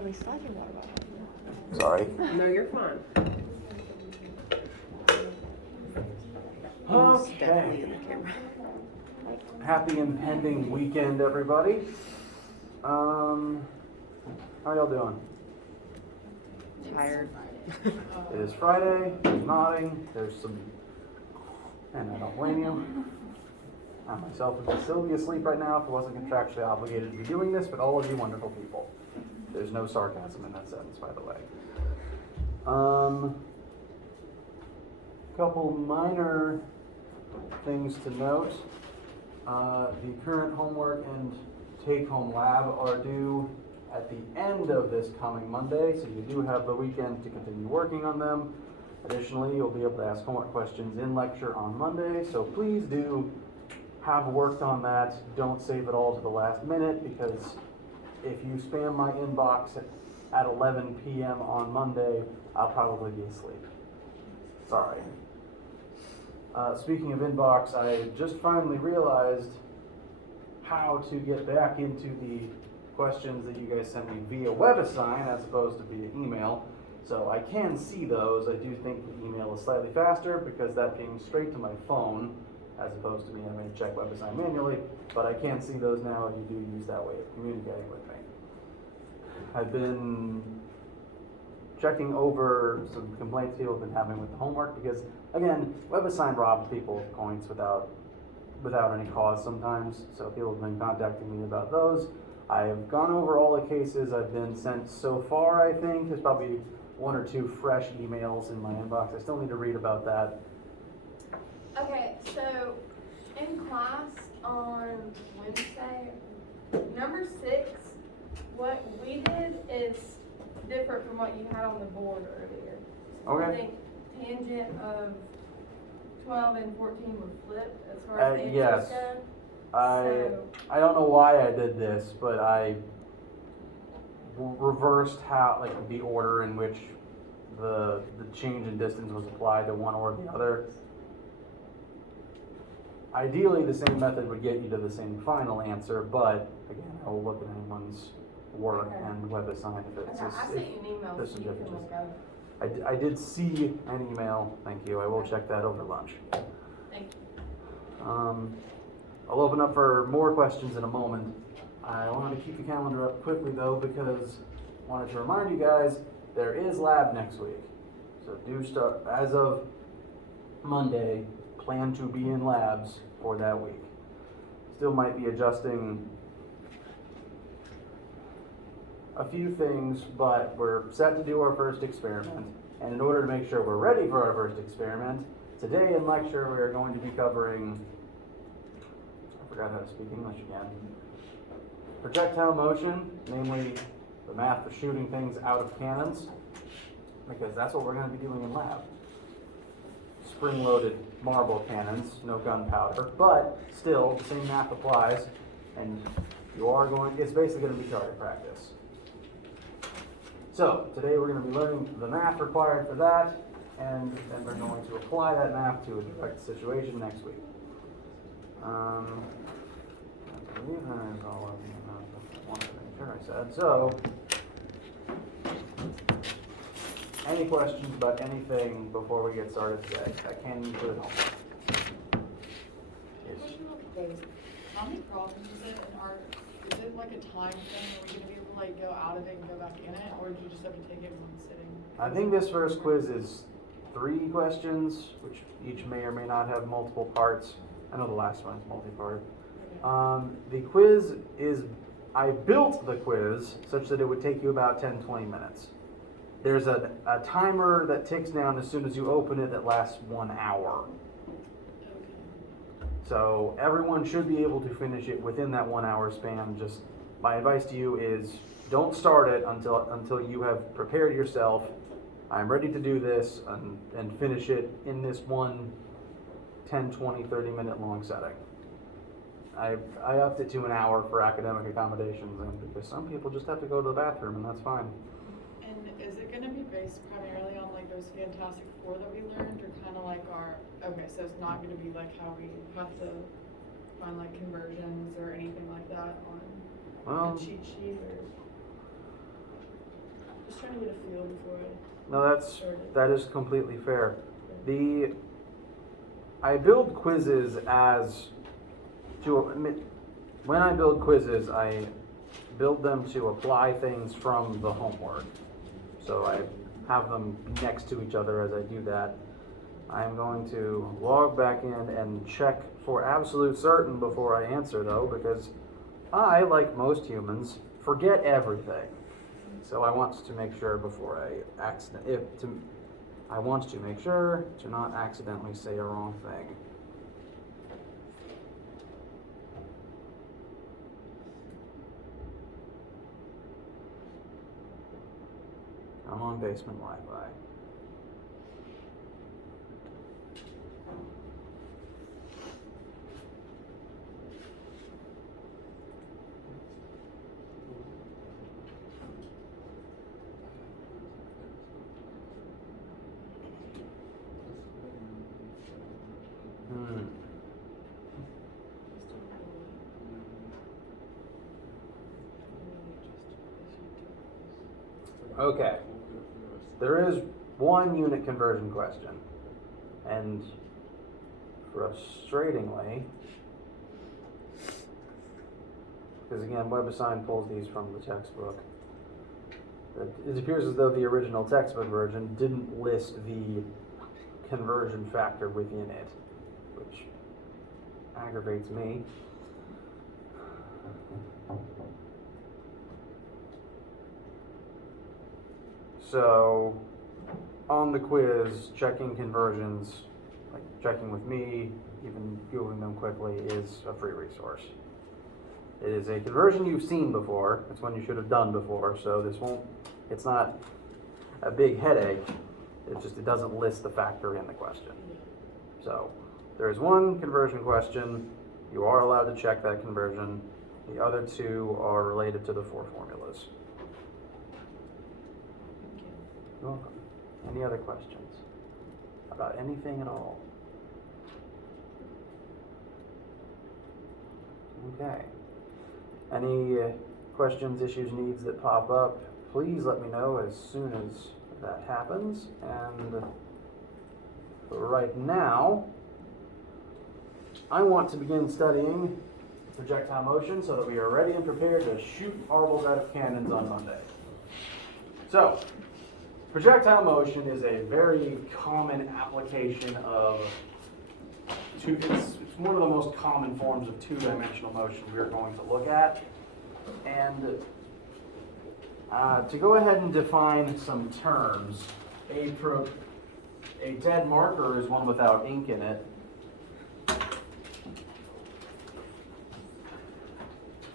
recycle water bottle. Sorry. No, you're fine. Who's definitely Okay. in the camera. Happy impending weekend, everybody. How y'all doing? Tired. It is Friday. There's nodding. There's some, and I don't blame you. I myself would still be asleep right now if I wasn't contractually obligated to be doing this, but all of you wonderful people. There's no sarcasm in that sentence, by the way. Couple minor things to note. The current homework and take-home lab are due at the end of this coming Monday, so you do have the weekend to continue working on them. Additionally, you'll be able to ask homework questions in lecture on Monday, so please do have worked on that. Don't save it all to the last minute, because if you spam my inbox at 11 p.m. on Monday, I'll probably be asleep. Sorry. Speaking of inbox, I just finally realized how to get back into the questions that you guys sent me via WebAssign as opposed to via email. So I can see those. I do think the email is slightly faster because that pings straight to my phone as opposed to me having to check WebAssign manually, but I can see those now if you do use that way of communicating with me. I've been checking over some complaints people have been having with the homework because, again, WebAssign robs people of points without any cause sometimes, so people have been contacting me about those. I have gone over all the cases I've been sent so far. I think there's probably one or two fresh emails in my inbox. I still need to read about that. Okay, so in class on Wednesday, number 6, what we did is different from what you had on the board earlier. So Okay. I think tangent of 12 and 14 were flipped as far as the Yes. answers go. I don't know why I did this, but I reversed how, like, the order in which the change in distance was applied to one or the other. Ideally, the same method would get you to the same final answer, but again, I will look at anyone's work Okay. and WebAssign if it's Okay, I sent you an email this so is you just- can look at it. I did see an email, thank you. I will check that over lunch. Thank you. I'll open up for more questions in a moment. I wanted to keep the calendar up quickly though because I wanted to remind you guys there is lab next week. So do start, as of Monday, plan to be in labs for that week. Still might be adjusting a few things, but we're set to do our first experiment. And in order to make sure we're ready for our first experiment, today in lecture we are going to be covering, I forgot how to speak English again, projectile motion, namely the math of shooting things out of cannons, because that's what we're going to be doing in lab. Spring-loaded marble cannons, no gunpowder, but still the same math applies, and you are going, it's basically going to be target practice. So today we're going to be learning the math required for that, and then we're going to apply that math to a direct situation next week. I believe that is all of the one thing I said. So, any questions about anything before we get started today? That can include homework. Yes. How many problems is it in art? Is it like a time thing? Are we gonna be able to like go out of it and go back in it, or do you just have to take it in one sitting? I think this first quiz is 3 questions, which each may or may not have multiple parts. I know the last one is multi-part. The quiz is, I built the quiz such that it would take you about 10-20 minutes. There's a timer that ticks down as soon as you open it that lasts 1 hour. So everyone should be able to finish it within that 1 hour span. Just my advice to you is don't start it until you have prepared yourself. I'm ready to do this and finish it in this one 10, 20, 30 minute long setting. I upped it to an hour for academic accommodations, and because some people just have to go to the bathroom, and that's fine. And is it gonna be based primarily on like those Fantastic Four that we learned, or kind of like our, okay, so it's not gonna be like how we have to find like conversions or anything like that on Well, the cheat sheet, or? just trying to get a feel before No, that is completely fair. I build quizzes when I build quizzes, I build them to apply things from the homework. So I have them next to each other as I do that. I'm going to log back in and check for absolute certain before I answer though, because I, like most humans, forget everything. So I want to make sure before I want to make sure to not accidentally say a wrong thing. I'm on basement Wi-Fi. Okay. There is one unit conversion question, and frustratingly, because again, WebAssign pulls these from the textbook, it appears as though the original textbook version didn't list the conversion factor within it, which aggravates me. So, on the quiz, checking conversions, like checking with me, even Googling them quickly, is a free resource. It is a conversion you've seen before. It's one you should have done before, so it's not a big headache. It doesn't list the factor in the question. So, there is one conversion question. You are allowed to check that conversion. The other two are related to the 4 formulas. You're welcome. Any other questions about anything at all? Okay. Any questions, issues, needs that pop up, please let me know as soon as that happens. And for right now, I want to begin studying projectile motion so that we are ready and prepared to shoot marbles out of cannons on Monday. So, projectile motion is a very common application of it's one of the most common forms of two-dimensional motion we're going to look at. And to go ahead and define some terms, a dead marker is one without ink in it.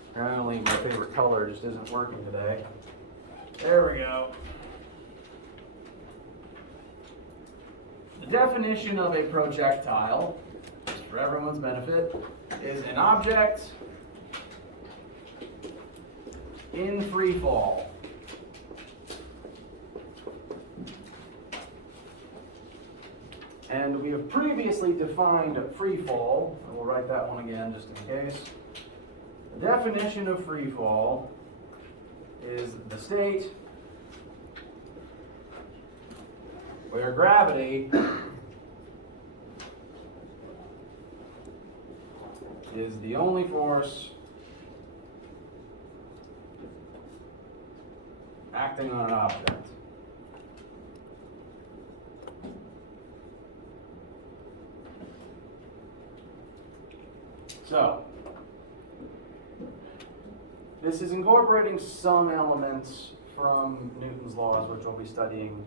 Apparently my favorite color just isn't working today. There we go. The definition of a projectile, for everyone's benefit, is an object in free fall. And we have previously defined free fall, and we'll write that one again just in case. The definition of free fall is the state where gravity is the only force acting on an object. So, this is incorporating some elements from Newton's laws, which we'll be studying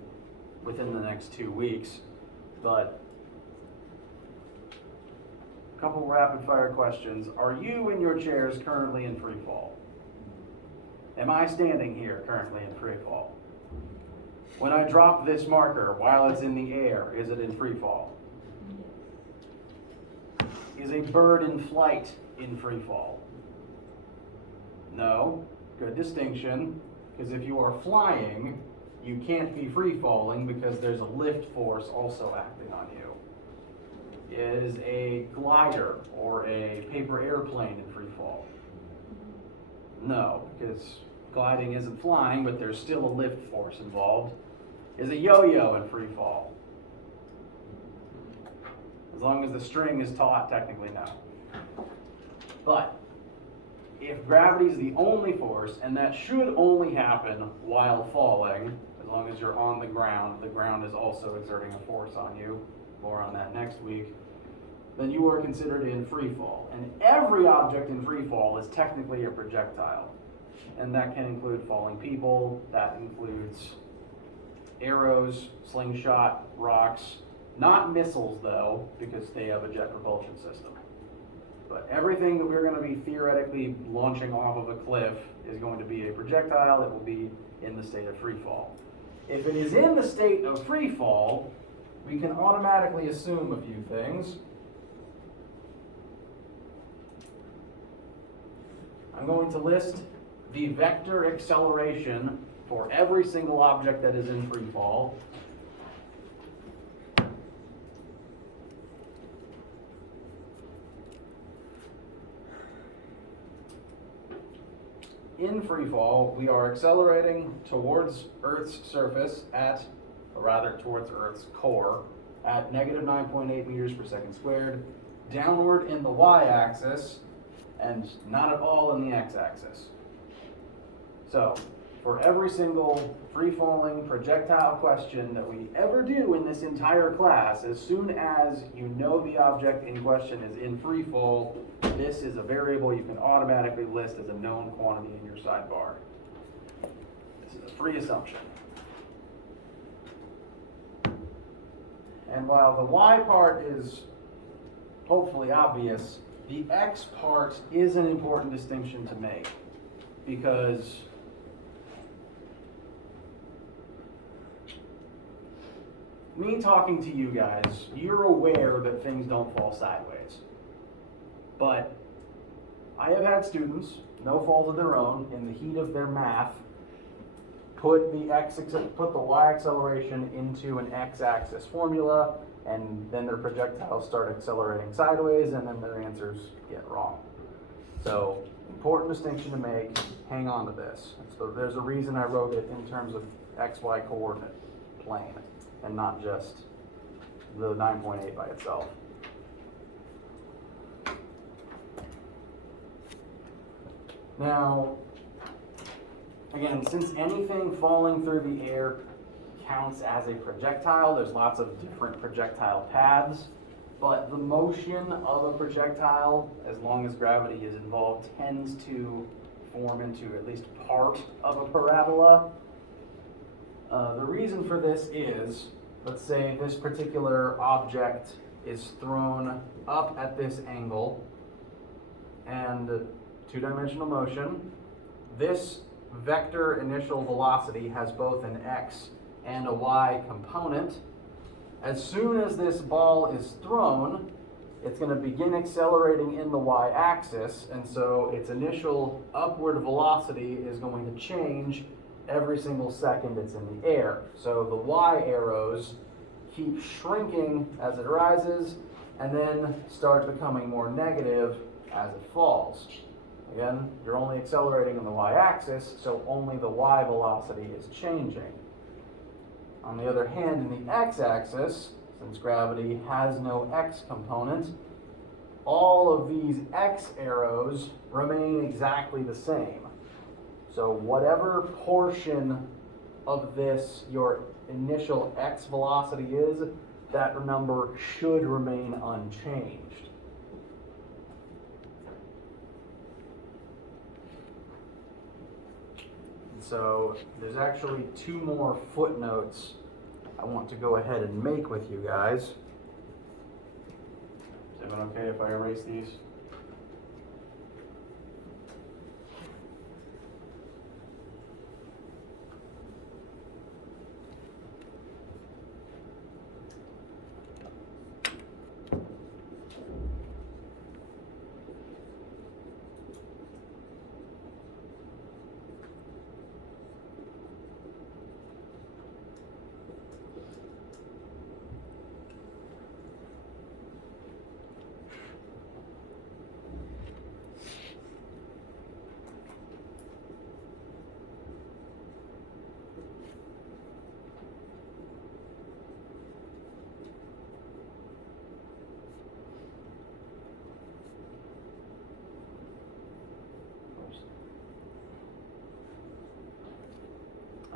within the next 2 weeks, but a couple rapid fire questions. Are you in your chairs currently in free fall? Am I standing here currently in free fall? When I drop this marker while it's in the air, is it in free fall? Is a bird in flight in free fall? No. Good distinction, because if you are flying, you can't be free falling because there's a lift force also acting on you. Is a glider or a paper airplane in free fall? No, because gliding isn't flying, but there's still a lift force involved, is a yo-yo in free fall. As long as the string is taut, technically no. But if gravity is the only force, and that should only happen while falling, as long as you're on the ground is also exerting a force on you, more on that next week, then you are considered in free fall. And every object in free fall is technically a projectile. And that can include falling people, that includes arrows, slingshot, rocks, not missiles though, because they have a jet propulsion system. But everything that we're going to be theoretically launching off of a cliff is going to be a projectile. It will be in the state of free fall. If it is in the state of free fall, we can automatically assume a few things. I'm going to list the vector acceleration for every single object that is in free fall. In free fall, we are accelerating towards Earth's surface towards Earth's core at negative 9.8 meters per second squared, downward in the y-axis, and not at all in the x-axis. So, for every single free-falling projectile question that we ever do in this entire class, as soon as you know the object in question is in free fall, this is a variable you can automatically list as a known quantity in your sidebar. This is a free assumption. And while the y part is hopefully obvious, the x part is an important distinction to make, because me talking to you guys, you're aware that things don't fall sideways. But I have had students, no fault of their own, in the heat of their math, put the y acceleration into an x-axis formula, and then their projectiles start accelerating sideways, and then their answers get wrong. So, important distinction to make. Hang on to this. So there's a reason I wrote it in terms of xy coordinate plane, and not just the 9.8 by itself. Now, again, since anything falling through the air counts as a projectile, there's lots of different projectile paths, but the motion of a projectile, as long as gravity is involved, tends to form into at least part of a parabola. The reason for this is, let's say this particular object is thrown up at this angle, and two-dimensional motion. This vector initial velocity has both an x and a y component. As soon as this ball is thrown, it's going to begin accelerating in the y-axis, and so its initial upward velocity is going to change every single second it's in the air. So the y arrows keep shrinking as it rises, and then start becoming more negative as it falls. Again, you're only accelerating on the y-axis, so only the y velocity is changing. On the other hand, in the x-axis, since gravity has no x component, all of these x arrows remain exactly the same. So whatever portion of this your initial x velocity is, that number should remain unchanged. So there's actually two more footnotes I want to go ahead and make with you guys. Is everyone okay if I erase these?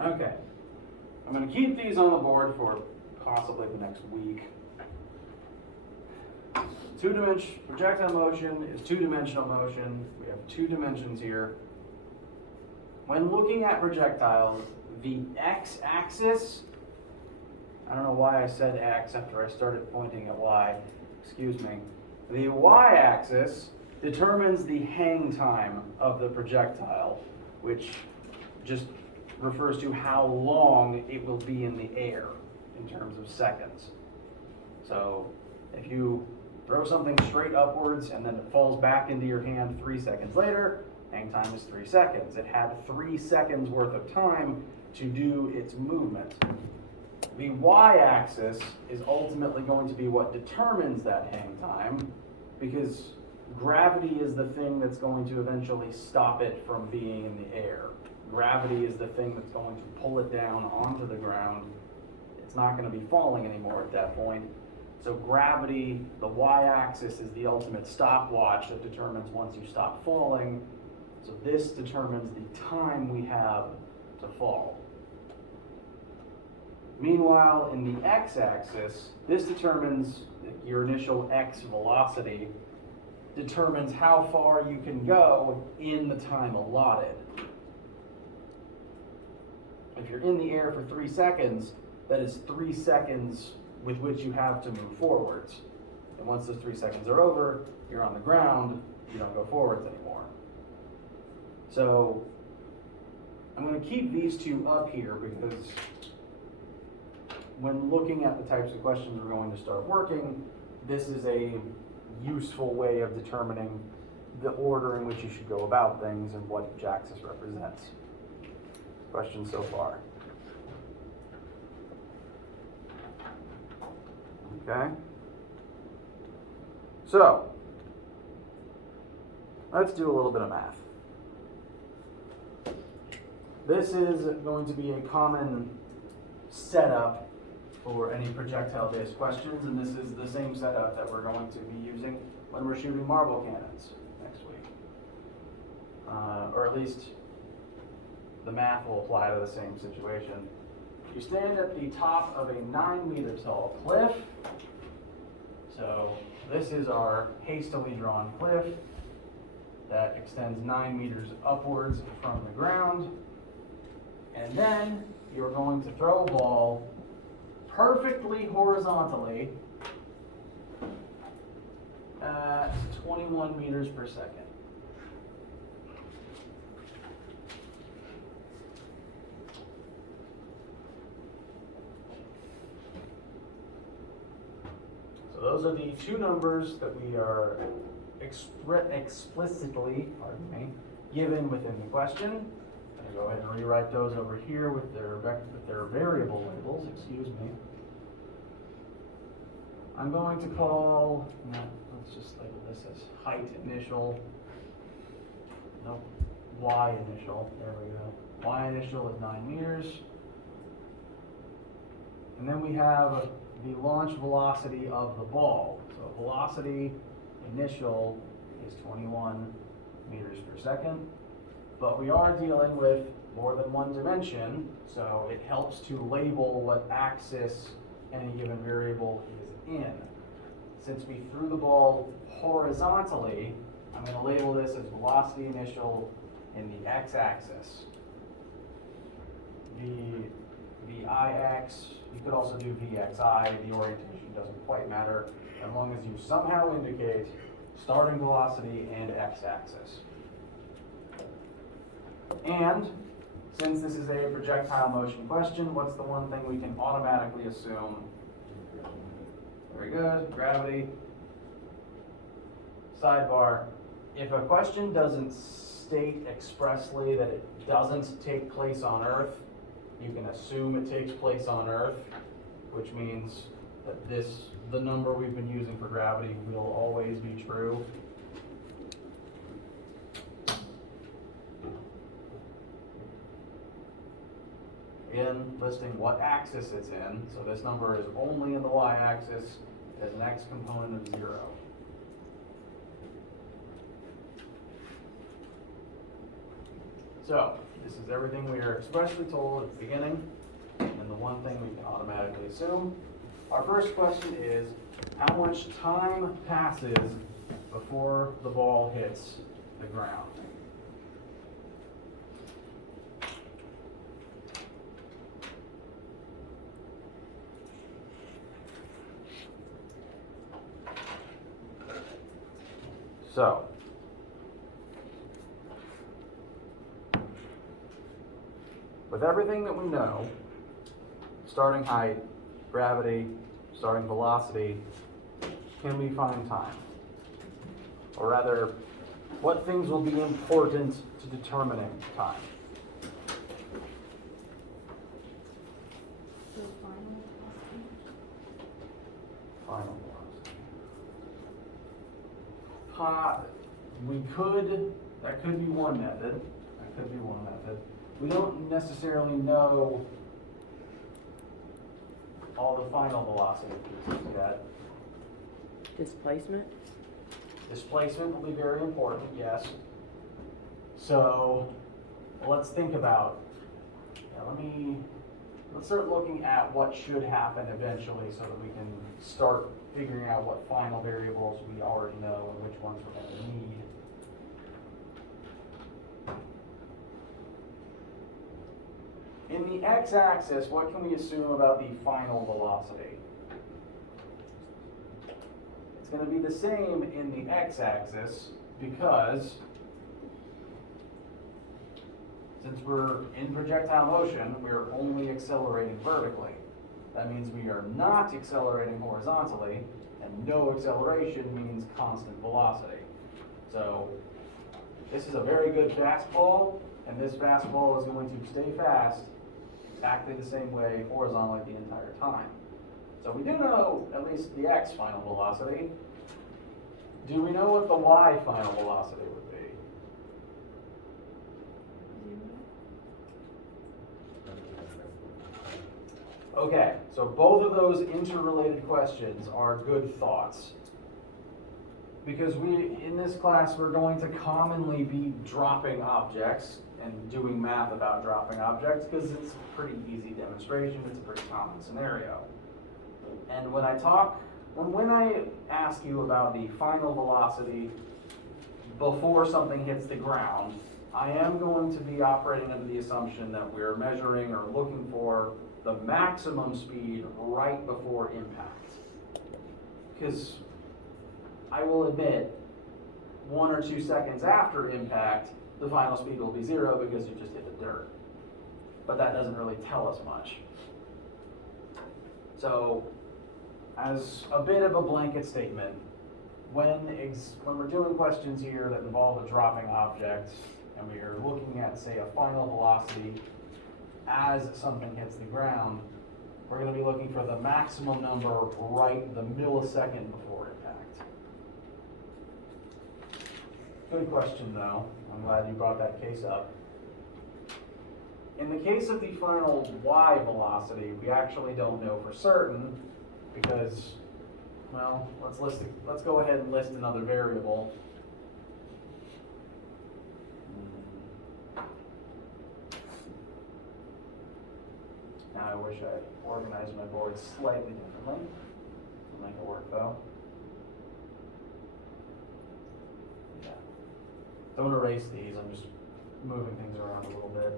Okay. I'm going to keep these on the board for possibly the next week. Projectile motion is two-dimensional motion. We have two dimensions here. When looking at projectiles, the x-axis, I don't know why I said x after I started pointing at y, excuse me. The y-axis determines the hang time of the projectile, which just refers to how long it will be in the air in terms of seconds. So if you throw something straight upwards and then it falls back into your hand 3 seconds later, hang time is 3 seconds. It had 3 seconds worth of time to do its movement. The y-axis is ultimately going to be what determines that hang time, because gravity is the thing that's going to eventually stop it from being in the air. Gravity is the thing that's going to pull it down onto the ground. It's not going to be falling anymore at that point. So gravity, the y-axis, is the ultimate stopwatch that determines once you stop falling. So this determines the time we have to fall. Meanwhile, in the x-axis, this determines your initial x velocity, determines how far you can go in the time allotted. If you're in the air for 3 seconds, that is 3 seconds with which you have to move forwards. And once those 3 seconds are over, you're on the ground, you don't go forwards anymore. So I'm going to keep these two up here because when looking at the types of questions we're going to start working, this is a useful way of determining the order in which you should go about things and what each axis represents. Questions so far? Okay. So, let's do a little bit of math. This is going to be a common setup for any projectile-based questions, and this is the same setup that we're going to be using when we're shooting marble cannons next week. Or at least the math will apply to the same situation. You stand at the top of a 9-meter tall cliff. So this is our hastily drawn cliff that extends 9 meters upwards from the ground. And then you're going to throw a ball perfectly horizontally at 21 meters per second. So those are the two numbers that we are explicitly, given within the question. I'm going to go ahead and rewrite those over here with their variable labels, excuse me. I'm going to call, let's just label this as height initial. Nope, y initial, there we go. Y initial is 9 meters. And then we have the launch velocity of the ball. So velocity initial is 21 meters per second. But we are dealing with more than one dimension, so it helps to label what axis any given variable is in. Since we threw the ball horizontally, I'm going to label this as velocity initial in the x-axis. The ix, you could also do vxi, the orientation doesn't quite matter, as long as you somehow indicate starting velocity and x-axis. And since this is a projectile motion question, what's the one thing we can automatically assume? Very good, gravity. Sidebar, if a question doesn't state expressly that it doesn't take place on Earth, you can assume it takes place on Earth, which means that the number we've been using for gravity will always be true. Again, listing what axis it's in, so this number is only in the y-axis, it has an x component of 0. So, This is everything we are expressly told at the beginning, and the one thing we can automatically assume. Our first question is, how much time passes before the ball hits the ground? So, with everything that we know, starting height, gravity, starting velocity, can we find time? Or rather, what things will be important to determining time? So final Final velocity. We could, that could be one method. That could be one method. We don't necessarily know all the final velocity pieces yet. Displacement? Displacement will be very important, yes. So let's think about, let's start looking at what should happen eventually so that we can start figuring out what final variables we already know and which ones we're going to need. In the x-axis, what can we assume about the final velocity? It's going to be the same in the x-axis because since we're in projectile motion, we're only accelerating vertically. That means we are not accelerating horizontally, and no acceleration means constant velocity. So this is a very good fastball, and this fastball is going to stay fast exactly the same way horizontally the entire time. So we do know at least the x final velocity. Do we know what the y final velocity would be? Okay, so both of those interrelated questions are good thoughts. Because in this class, we're going to commonly be dropping objects and doing math about dropping objects because it's a pretty easy demonstration, it's a pretty common scenario. And when I ask you about the final velocity before something hits the ground, I am going to be operating under the assumption that we're measuring or looking for the maximum speed right before impact. Because I will admit, 1 or 2 seconds after impact, the final speed will be 0 because you just hit the dirt. But that doesn't really tell us much. So, as a bit of a blanket statement, when we're doing questions here that involve a dropping object, and we are looking at, say, a final velocity as something hits the ground, we're going to be looking for the maximum number right the millisecond before impact. Good question, though. I'm glad you brought that case up. In the case of the final y velocity, we actually don't know for certain because, well, let's go ahead and list another variable. Now I wish I organized my board slightly differently. It'll make it work though. Yeah. Don't erase these, I'm just moving things around a little bit.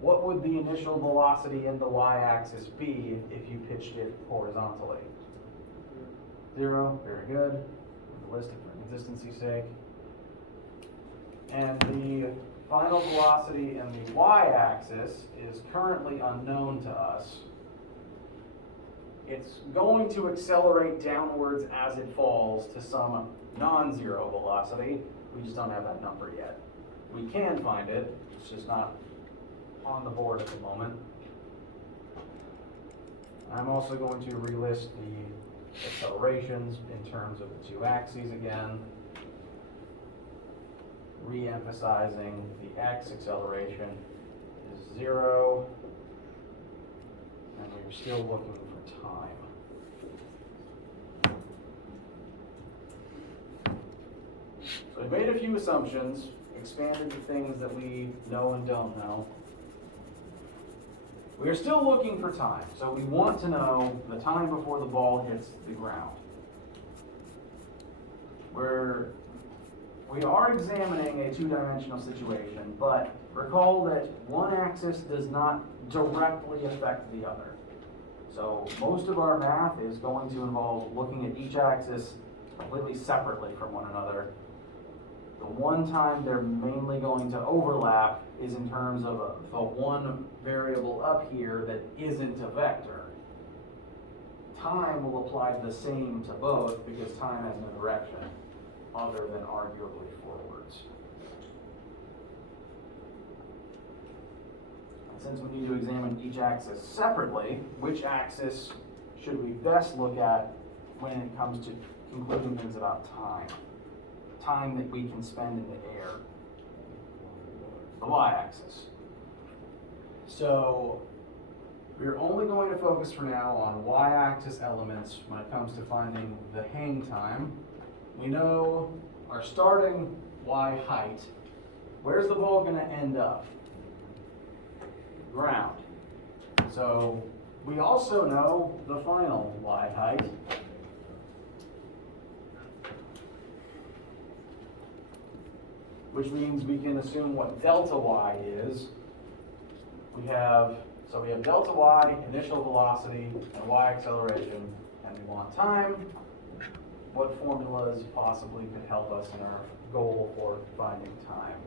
What would the initial velocity in the y-axis be if you pitched it horizontally? 0, very good. We'll list it for consistency's sake. And the final velocity in the y-axis is currently unknown to us. It's going to accelerate downwards as it falls to some non-zero velocity. We just don't have that number yet. We can find it, it's just not on the board at the moment. I'm also going to relist the accelerations in terms of the 2 axes again, re-emphasizing the x acceleration is 0, and we're still looking for time. So we made a few assumptions, expanded to things that we know and don't know. We are still looking for time, so we want to know the time before the ball hits the ground. We are examining a two-dimensional situation, but recall that one axis does not directly affect the other. So most of our math is going to involve looking at each axis completely separately from one another. The one time they're mainly going to overlap is in terms of the one variable up here that isn't a vector. Time will apply the same to both because time has no direction other than arguably forwards. And since we need to examine each axis separately, which axis should we best look at when it comes to concluding things about time? Time that we can spend in the air. The y-axis. So we're only going to focus for now on y-axis elements when it comes to finding the hang time. We know our starting y height. Where's the ball going to end up? Ground. So we also know the final y height. Which means we can assume what delta y is. We have delta y, initial velocity, and y acceleration, and we want time. What formulas possibly could help us in our goal for finding time?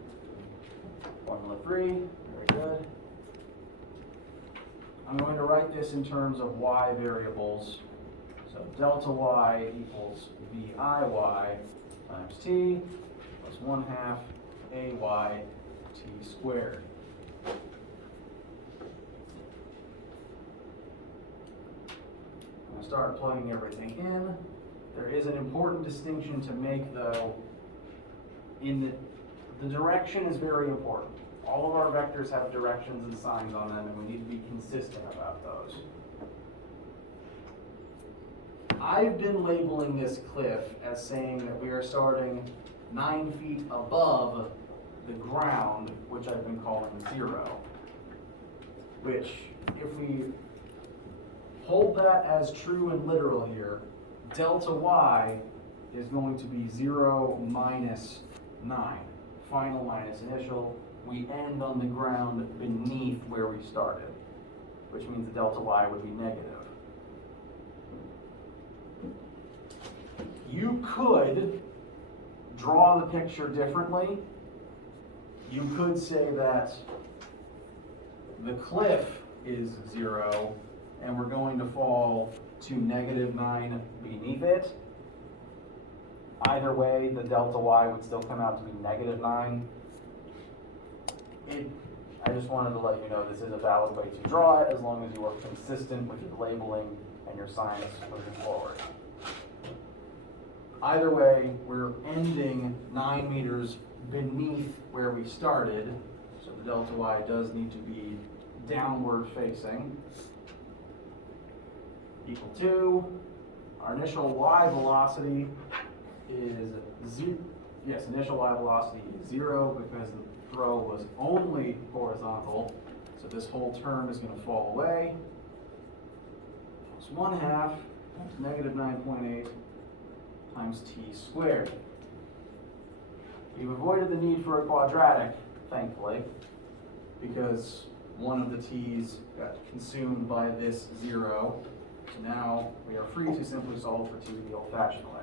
Formula 3, very good. I'm going to write this in terms of y variables. So delta y equals VIY times t plus 1/2 AY t squared. I'm going to start plugging everything in. There is an important distinction to make, though, in that the direction is very important. All of our vectors have directions and signs on them, and we need to be consistent about those. I've been labeling this cliff as saying that we are starting 9 feet above the ground, which I've been calling 0. Which, if we hold that as true and literal here, delta y is going to be 0 minus 9. Final minus initial. We end on the ground beneath where we started, which means the delta y would be negative. You could draw the picture differently. You could say that the cliff is 0 and we're going to fall to -9 beneath it. Either way, the delta y would still come out to be -9. I just wanted to let you know this is a valid way to draw it as long as you are consistent with your labeling and your signs moving forward. Either way, we're ending 9 meters beneath where we started, so the delta y does need to be downward facing. Equal to, our initial y velocity is 0. Yes, initial y velocity is 0 because the throw was only horizontal, so this whole term is going to fall away. Plus 1/2 times -9.8 times t squared. We've avoided the need for a quadratic, thankfully, because one of the t's got consumed by this 0. So now we are free to simply solve for t the old-fashioned way.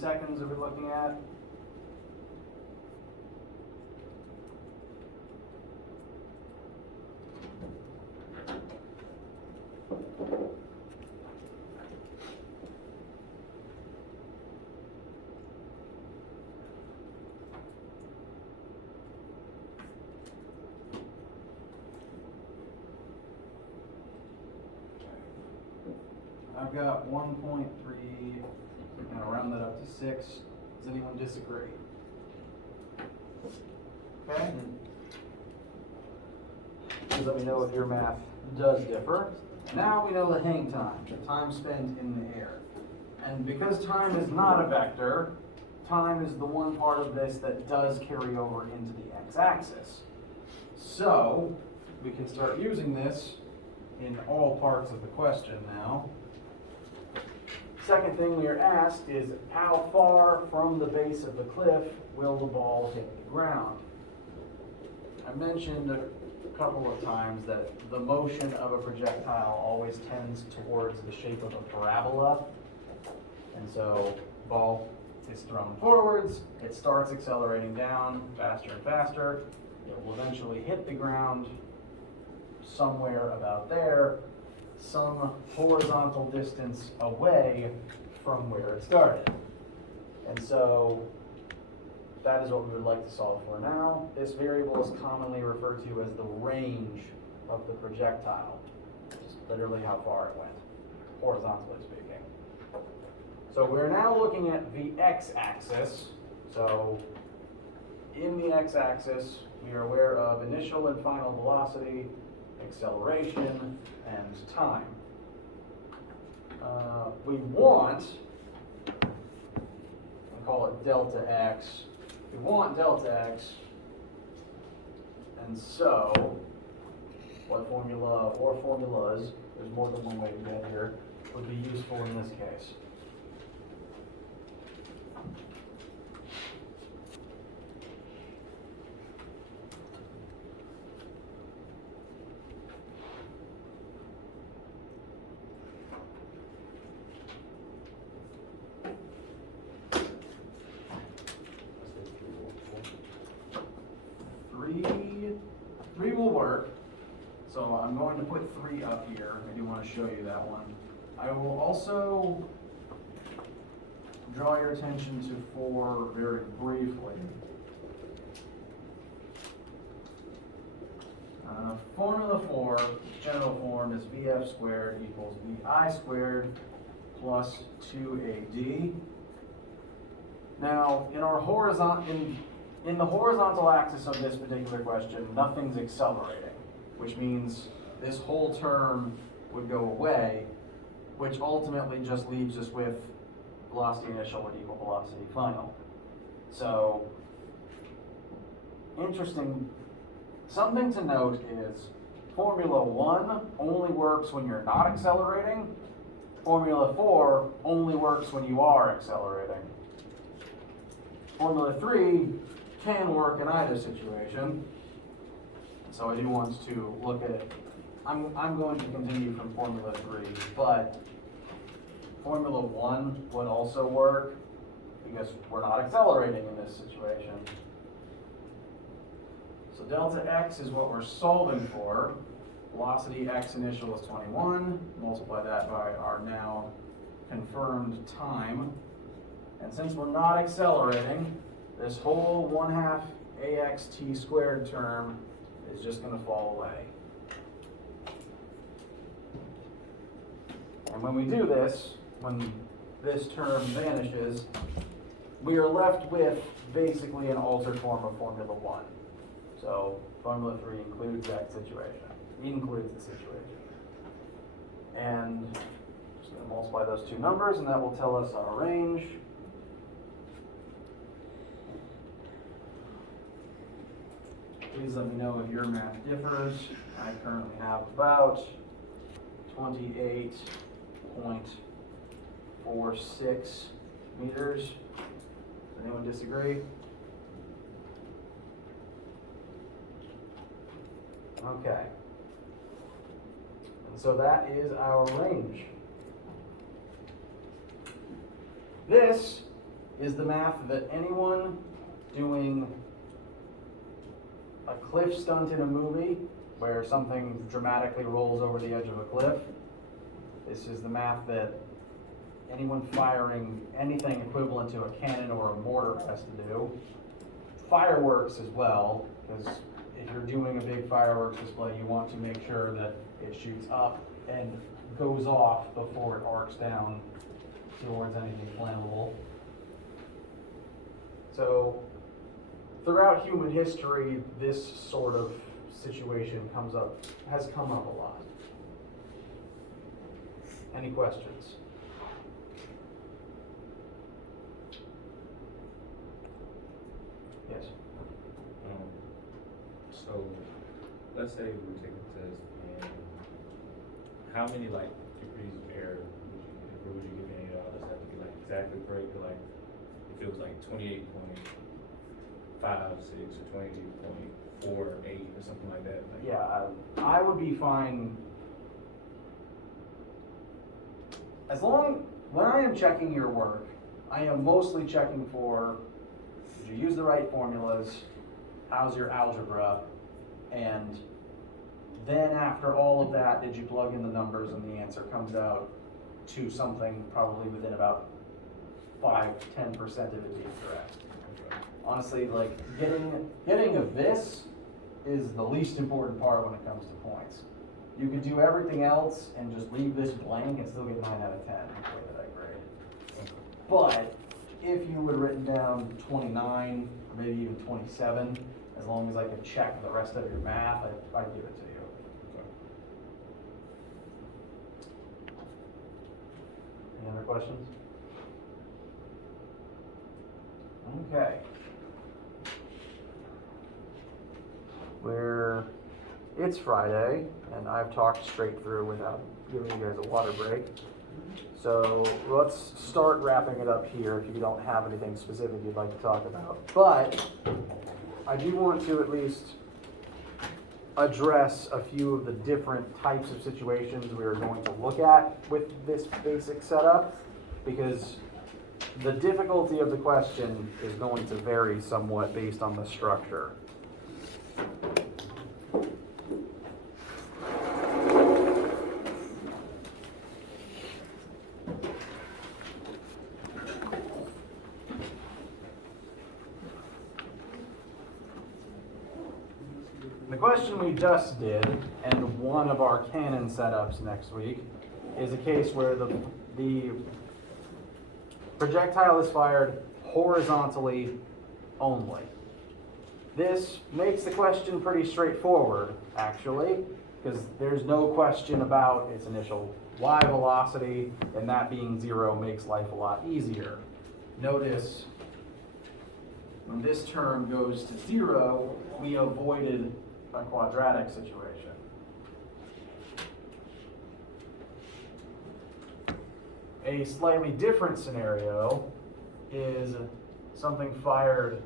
seconds are we looking at? I've got 1.3, I'm gonna round that up to 6. Does anyone disagree? Okay? Please let me know if your math does differ. Now we know the hang time, the time spent in the air. And because time is not a vector, time is the one part of this that does carry over into the x-axis. So, we can start using this in all parts of the question now. Second thing we are asked is, how far from the base of the cliff will the ball hit the ground? I mentioned a couple of times that the motion of a projectile always tends towards the shape of a parabola. And so, ball is thrown forwards, it starts accelerating down faster and faster. It will eventually hit the ground somewhere about there, some horizontal distance away from where it started. And so that is what we would like to solve for now. This variable is commonly referred to as the range of the projectile. Just literally how far it went, horizontally speaking. So we're now looking at the x-axis. So in the x-axis, we are aware of initial and final velocity, acceleration, and time. We want, we call it delta x. We want delta x, and so what formula or formulas, there's more than one way to get here, would be useful in this case. Three will work. So I'm going to put 3 up here. I do want to show you that one. I will also draw your attention to 4 very briefly. Formula 4, general form, is VF squared equals VI squared plus 2AD. Now, in our in the horizontal axis of this particular question, nothing's accelerating, which means this whole term would go away, which ultimately just leaves us with velocity initial would equal velocity final. So, interesting, something to note is Formula 1 only works when you're not accelerating. Formula 4 only works when you are accelerating. Formula 3 can work in either situation. So I do want to look at it. I'm going to continue from Formula 3, but Formula 1 would also work because we're not accelerating in this situation. So delta x is what we're solving for. Velocity x initial is 21. Multiply that by our now confirmed time. And since we're not accelerating, this whole 1/2 axt squared term is just going to fall away. And when we do this, when this term vanishes, we are left with basically an altered form of Formula 1. So Formula 3 includes that situation, includes the situation. And just going to multiply those 2 numbers, and that will tell us our range. Please let me know if your math differs. I currently have about 28.46 meters. Does anyone disagree? Okay. And so that is our range. This is the math that anyone doing a cliff stunt in a movie where something dramatically rolls over the edge of a cliff. This is the math that anyone firing anything equivalent to a cannon or a mortar has to do. Fireworks as well, because if you're doing a big fireworks display, you want to make sure that it shoots up and goes off before it arcs down towards anything flammable. So throughout human history, this sort of situation has come up a lot. Any questions? Yes. So let's say we take a test, and how many like degrees of error would you give any of all this have to be like exactly correct? Like if it was like 28.56 or 28.48 or something like that. Like, Yeah, I would be fine. When I am checking your work, I am mostly checking for, did you use the right formulas? How's your algebra? And then after all of that, did you plug in the numbers and the answer comes out to something probably within about 5-10% of it being correct. Honestly, like getting a this is the least important part when it comes to points. You could do everything else and just leave this blank and still get 9 out of 10 the way that I grade. But if you would have written down 29 or maybe even 27, as long as I could check the rest of your math, I'd give it to you. Any other questions? Okay. It's Friday, and I've talked straight through without giving you guys a water break. So let's start wrapping it up here if you don't have anything specific you'd like to talk about. But I do want to at least address a few of the different types of situations we are going to look at with this basic setup, because the difficulty of the question is going to vary somewhat based on the structure. The question we just did, and one of our cannon setups next week, is a case where the projectile is fired horizontally only. This makes the question pretty straightforward, actually, because there's no question about its initial y velocity, and that being 0 makes life a lot easier. Notice when this term goes to 0, we avoided a quadratic situation. A slightly different scenario is something fired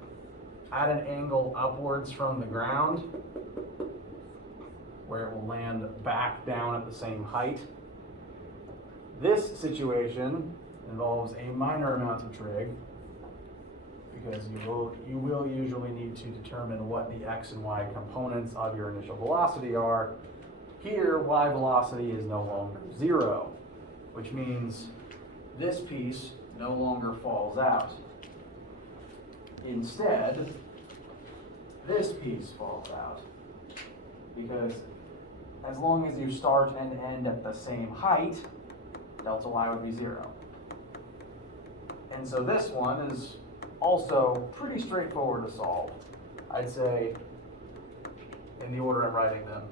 at an angle upwards from the ground, where it will land back down at the same height. This situation involves a minor amount of trig, because you will usually need to determine what the x and y components of your initial velocity are. Here, y velocity is no longer 0, which means this piece no longer falls out. Instead, this piece falls out, because as long as you start and end at the same height, delta y would be 0. And so this one is also pretty straightforward to solve. I'd say, in the order I'm writing them,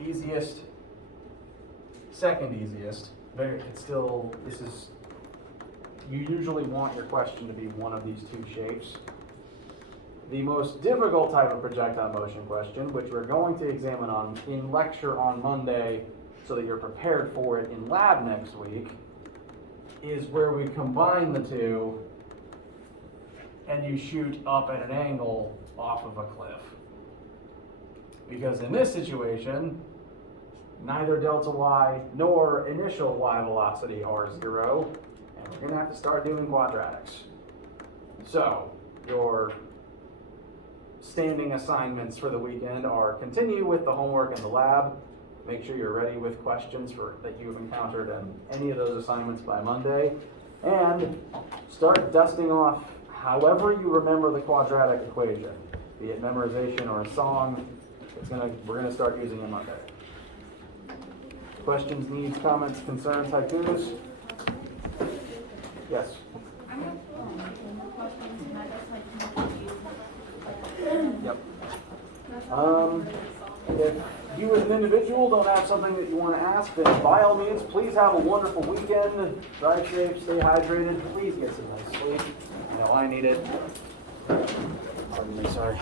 easiest, second easiest, you usually want your question to be one of these two shapes. The most difficult type of projectile motion question, which we're going to examine in lecture on Monday so that you're prepared for it in lab next week, is where we combine the two and you shoot up at an angle off of a cliff. Because in this situation, neither delta y nor initial y velocity are 0, and we're going to have to start doing quadratics. So, your standing assignments for the weekend are continue with the homework in the lab. Make sure you're ready with questions that you've encountered in any of those assignments by Monday. And start dusting off however you remember the quadratic equation, be it memorization or a song. We're gonna start using it Monday. Questions, needs, comments, concerns, haikus? Yes. I have more questions, and I just like more confused. Yep. If you as an individual don't have something that you want to ask, then by all means, please have a wonderful weekend. Drive safe, stay hydrated, please get some nice sleep. I know I need it. Pardon me, sorry.